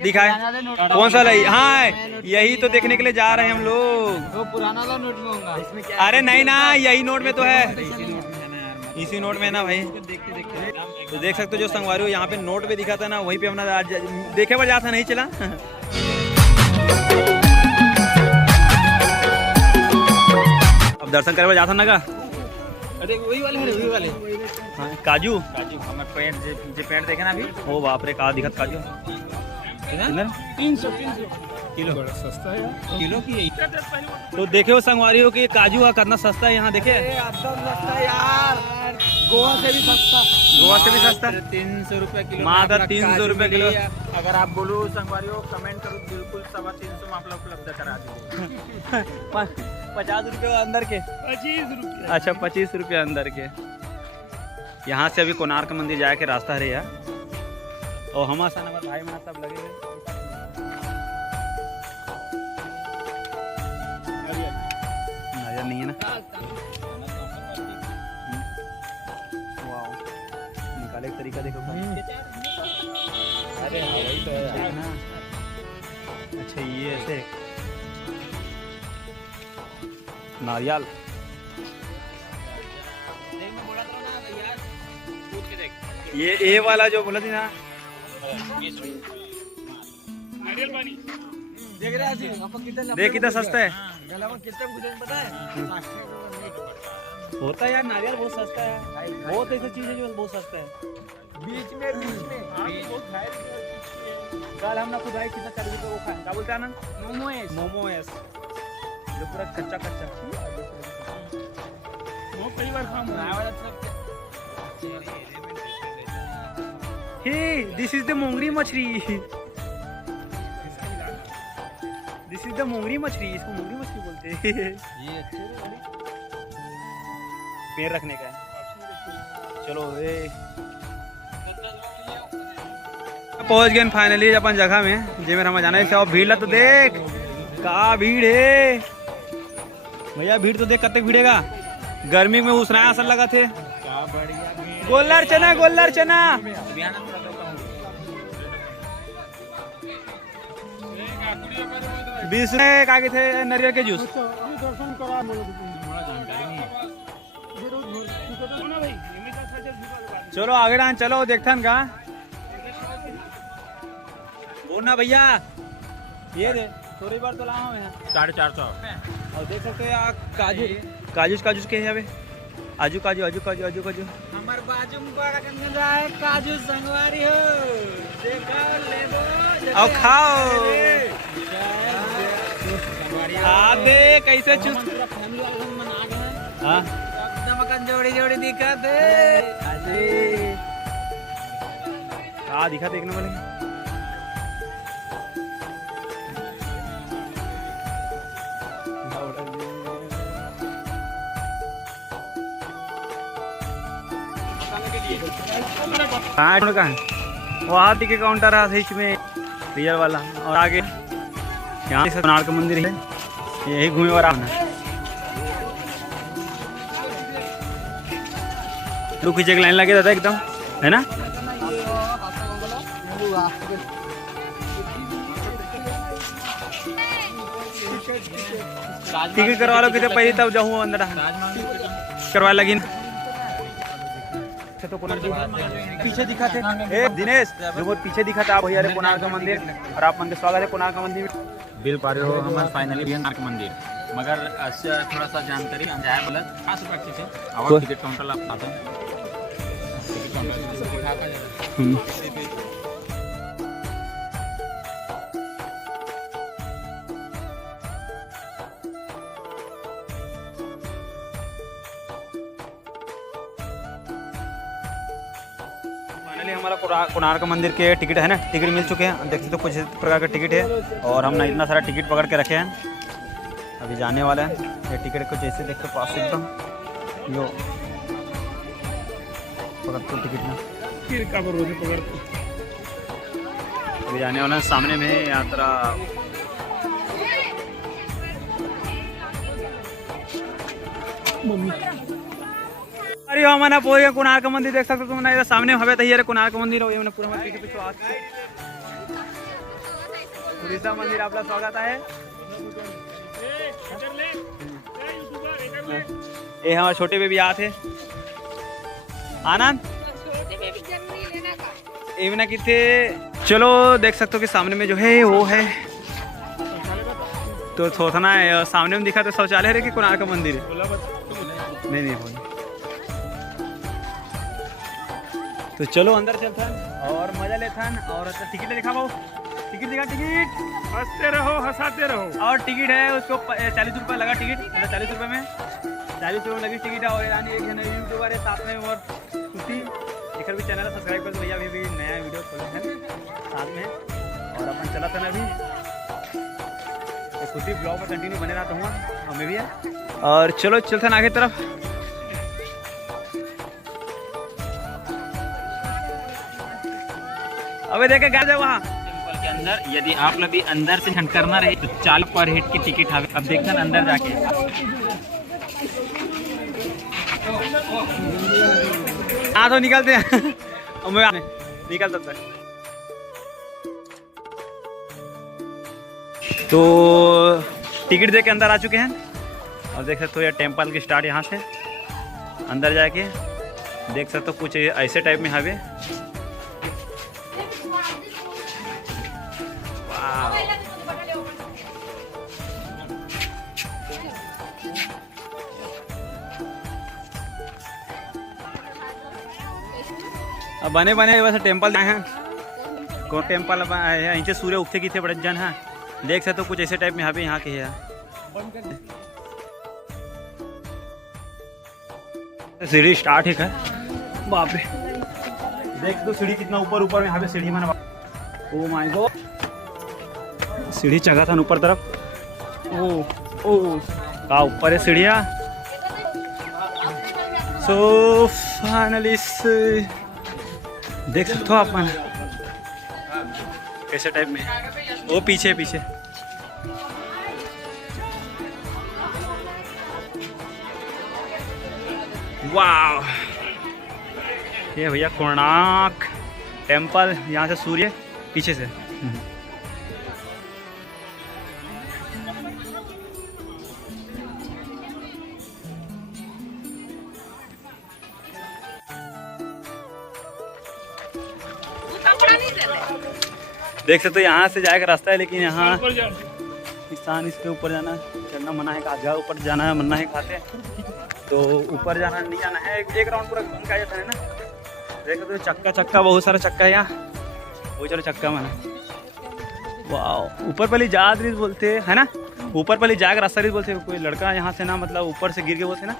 दिखाए कौन सा लाई? हाँ यही तो देखने के लिए जा रहे हैं हम लोग। वो पुराना वाला नोट में होगा। अरे नहीं ना, यही नोट में तो है, इसी नोट में ना भाई। तो देख सकते हो जो संगवारी हो यहाँ पे नोट पे दिखा था ना, वहीं पे अपना देखे पर जाता नहीं चला। अब दर्शन करे जाता ना का। अरे वही वाले हैं, वही वाले। हाँ, काजू हमें पेड़ देखे ना अभी। ओ बाप रे, कहा दिखत काजू 300 किलो, बड़ा सस्ता है किलो की। तो देखे हो संगवारी हो कि काजू का कितना सस्ता है यहाँ। देखे सस्ता यार, गोवा से भी सस्ता। गोवा से भी सस्ता, 300 रुपए किलो। मात्र 300 रुपए किलो। अगर आप बोलो संगवारी हो, कमेंट करो, बिल्कुल 350 में आप लोग उपलब्ध करा देंगे। 50 रुपये अंदर के, 25 रुपये। अच्छा 25 रुपये अंदर के। यहाँ से अभी कोणार्क मंदिर जाके रास्ता है यार। और हमारे साथ हमारे भाई मना सब लगे हुए। नजर नहीं है ना। वाह, निकाले का तरीका देखो। अरे हाँ वही तो है ना। अच्छा ये ऐसे नारियल। ये वाला जो बोला थी ना, नारियल पानी देख रहे हैं। देख कितना सस्ता है। कितना पता है? होता है यार, नारियल बहुत सस्ता है। बहुत ऐसी चीज है जो बहुत सस्ता है। बीच में कल हम ना खुद भाई कितना 40 रुपये वो खाए। क्या बोलते हैं ना, मोमोएस जो पूरा कच्चा कच्चा। वो कई बार खाऊंगा। हे दिस इज द मोंगरी मछली। दिस इज द मोंगरी मछली, इसको मोंगरी मछली बोलते हैं। ये पैर रखने का है। चलो पहुंच गए फाइनली अपन जगह में जिसमें हमें जाना है। और भीड़ तो देख, का भीड़ है भैया। भीड़ तो देख कतक भीड़ेगा। गर्मी में उसना असर लगा थे। क्या बढ़िया। गोल्लर चना, गोल्लर चना। बीस में का थे नारियल के जूस। चलो आगे डांस चलो, देखथन का बोलना भैया। ये दे थोड़ी बार तो लाओ है 450। और देख सकते हो यार काजू काजू काजू के है। आजू काजू आजू काजू आजू काजू। हमार बाजू में बड़ा कंगन रहा है काजू संगवारी हो। देखो ले और खाओ। दे कैसे चूस। फैमिली वाले हम मना गए। हाँ एकदम जोड़ी जोड़ी दिखत है। हाँ दिखा देखने वाले। कहाँ वहाँ टिकट काउंटर है इसमें रियल वाला। और आगे यहाँ से कोणार्क मंदिर है, यही घूमे और आना। लोग पीछे की लाइन लगे रहता है एकदम, है ना। टिकट करवा लो कितने पहले, तब जाऊँ अंदर करवा लगी। तो पीछे दिखा थे ए दिनेश, जो वो पीछे दिखा था भैया रे कोणार्क मंदिर। और आप मंदिर स्वागत है कोणार्क मंदिर में। बिल पा रहे हो हमारे फाइनली कोणार्क मंदिर। मगर अच्छा थोड़ा सा जानकारी हम जाए बोला 5 रुपये अच्छे से। और टिकट काउंटर आप आता हूँ। फाइनली हमारा कोणार्क मंदिर के टिकट है ना, टिकट मिल चुके हैं। देख सकते हो कुछ इस प्रकार का टिकट है। और हमने इतना सारा टिकट पकड़ के रखे हैं, अभी जाने वाला है। ये टिकट कुछ ऐसे देखते पास एकदम यो पकड़ते टिकट में अभी जाने वाला है। सामने में यात्रा अरे हमारा पूरे कोणार्क मंदिर देख सकते हो तुम ना। सामने हवे तैयार कोणार्क मंदिर हो। ये पूरा पीछे पीछे उड़ीसा मंदिर आपका स्वागत आहे. ये हमारे छोटे बेबी आते आनंद एवना कितने. चलो देख सकते हो कि सामने में जो है वो है तो थोथना है. सामने में दिखा तो शौचालय है कि कोणार्क मंदिर है. नहीं हो. तो चलो अंदर चलता और मजा लेता और टिकट दिखा भाव. टिकट दिखा. टिकट हंसते रहो हंसाते रहो. और टिकट है उसको 40 रुपये लगा. टिकट मतलब 40 रुपये में 40 रुपये लगी टिकट है. और यानी एक है यूट्यूबर है साथ में और कुर्सी एक भी चैनल सब्सक्राइब कर दो भैया. अभी भी नया वीडियो खोले हैं साथ में. और अपन चला था ना अभी कुर्सी ब्लॉग में कंटिन्यू बने रहता हूँ हमें भी है. और चलो चलते ना आगे तरफ. अबे देखे गा जाए वहाँ टेम्पल के अंदर. यदि आप लोग भी अंदर से एंटर करना रहे तो 40 पर हेड की टिकट है. अब देखते हैं अंदर जाके. हाँ तो निकलते हैं. निकल सकते हैं. तो टिकट दे के अंदर आ चुके हैं. और देख सकते हो ये टेम्पल की स्टार्ट यहाँ से अंदर जाके देख सकते हो कुछ ऐसे टाइप में हवे. अब बने बने वैसे टेम्पल आए हैं. कौन टेम्पल यहीं से सूर्य उगते की थे बड़े जन है. देख सकते हो कुछ ऐसे टाइप में यहाँ पे यहाँ के है. सीढ़ी स्टार्ट है. बाप रे देख तो सीढ़ी कितना ऊपर ऊपर में यहाँ पे सीढ़ी बना. ओ माय गॉड सीढ़ी चढ़ा था ऊपर तरफ. ओ ओ का ऊपर है सीढ़िया. सो फाइनली देख सकते हो आप मन कैसे टाइप में. वो पीछे पीछे वाह. ये भैया कोणार्क टेम्पल. यहाँ से सूर्य पीछे से. देख सकते हो यहाँ से जाएगा रास्ता है लेकिन यहाँ किसान इसके ऊपर जाना चढ़ना मना है. आधा ऊपर जाना है मना है खाते तो ऊपर जाना नहीं जाना है. एक राउंड पूरा घूम का जाता है ना. देख सकते हो चक्का चक्का बहुत सारा चक्का है यहाँ. वो चलो चक्का मना. वाह ऊपर पहले जाद रीत बोलते है ना. ऊपर पहले जाग रास्ता रीत बोलते. कोई लड़का यहाँ से ना मतलब ऊपर से गिर के बोलते ना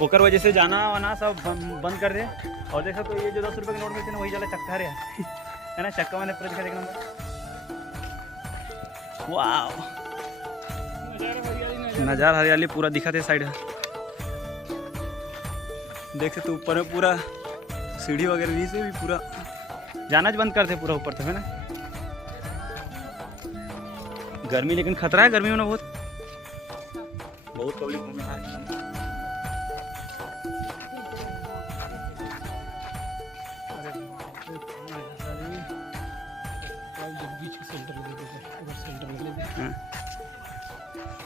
होकर वजह से जाना वाना सब बंद कर दे. और देख सकते हो ये जो 10 रुपये के नोट मिलते ना वही चला चक्का है ना. चक्का मैंने पूरा दिखा एक नंबर. वाह नज़ारा हरियाली पूरा दिखा थे साइड. देख सकते ऊपर में पूरा सीढ़ी वगैरह भी से भी पूरा जाना बंद करते पूरा ऊपर तक है ना. गर्मी लेकिन खतरा है गर्मी में ना बहुत पब्लिक घूमने आ रही है.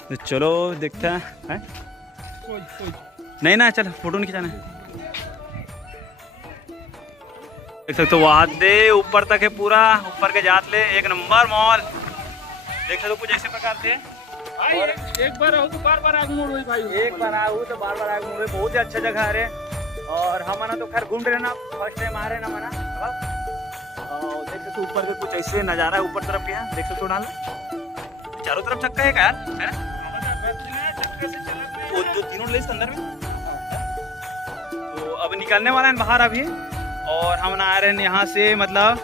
तो चलो देखते हैं. नहीं ना चल फोटो नहीं खिंचाना. देख सकते हो वहाँ दे ऊपर तक है पूरा. ऊपर के जात ले एक नंबर मॉल. देख सकते हो कुछ ऐसे प्रकार से. और एक बार आओ तो बार आग मोड़ हुई भाई. एक बार आओ तो बार आग मोड़. बहुत ही अच्छा जगह है. और हम आना तो खैर घूम रहे ना फर्स्ट टाइम आ रहे ना मना. और देख सकते हो ऊपर के कुछ ऐसे नज़ारा है ऊपर तरफ के हैं. देख सकते हो डाल चारों तरफ चक्का है यार है ना. दो तीनों ले अंदर में. तो अब निकलने वाला है बाहर अभी. और हम आ रहे हैं यहाँ से मतलब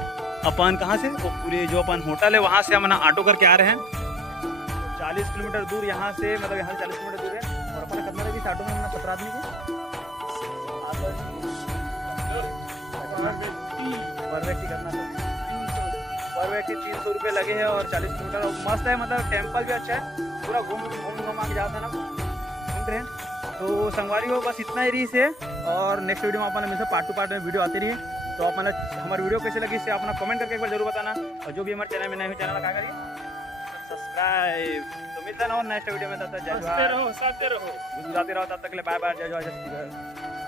अपन कहाँ से वो पूरे जो अपन होटल है वहाँ से हम ना ऑटो करके आ रहे हैं. 40 किलोमीटर दूर यहाँ से मतलब यहाँ से 40 किलोमीटर दूर है. और अपन कितना लगी ऑटो में हमने 17 आदमी को पर व्यक्ति करना था. पर व्यक्ति 300 रुपये लगे हैं. और 40 किलोमीटर मस्त है. मतलब टेम्पल भी अच्छा है. पूरा घूम के जाता है ना घूम रहे हैं. तो संगवारी हो बस इतना ही रही से. और नेक्स्ट वीडियो में अपन हमेशा पार्ट टू पार्ट में वीडियो आती रही. तो अपना हमारी वीडियो कैसे लगी इससे अपना कमेंट करके एक बार जरूर बताना. और जो भी हमारे चैनल में नए चैनल का करिए लाइव। तो मिलते हैं नेक्स्ट वीडियो में, तब तक जय जवाहर, रहो, साथ रहो। गुजराती रहो, तब तक के लिए बाय बाय, जय जवाहर, जय श्री कृष्ण।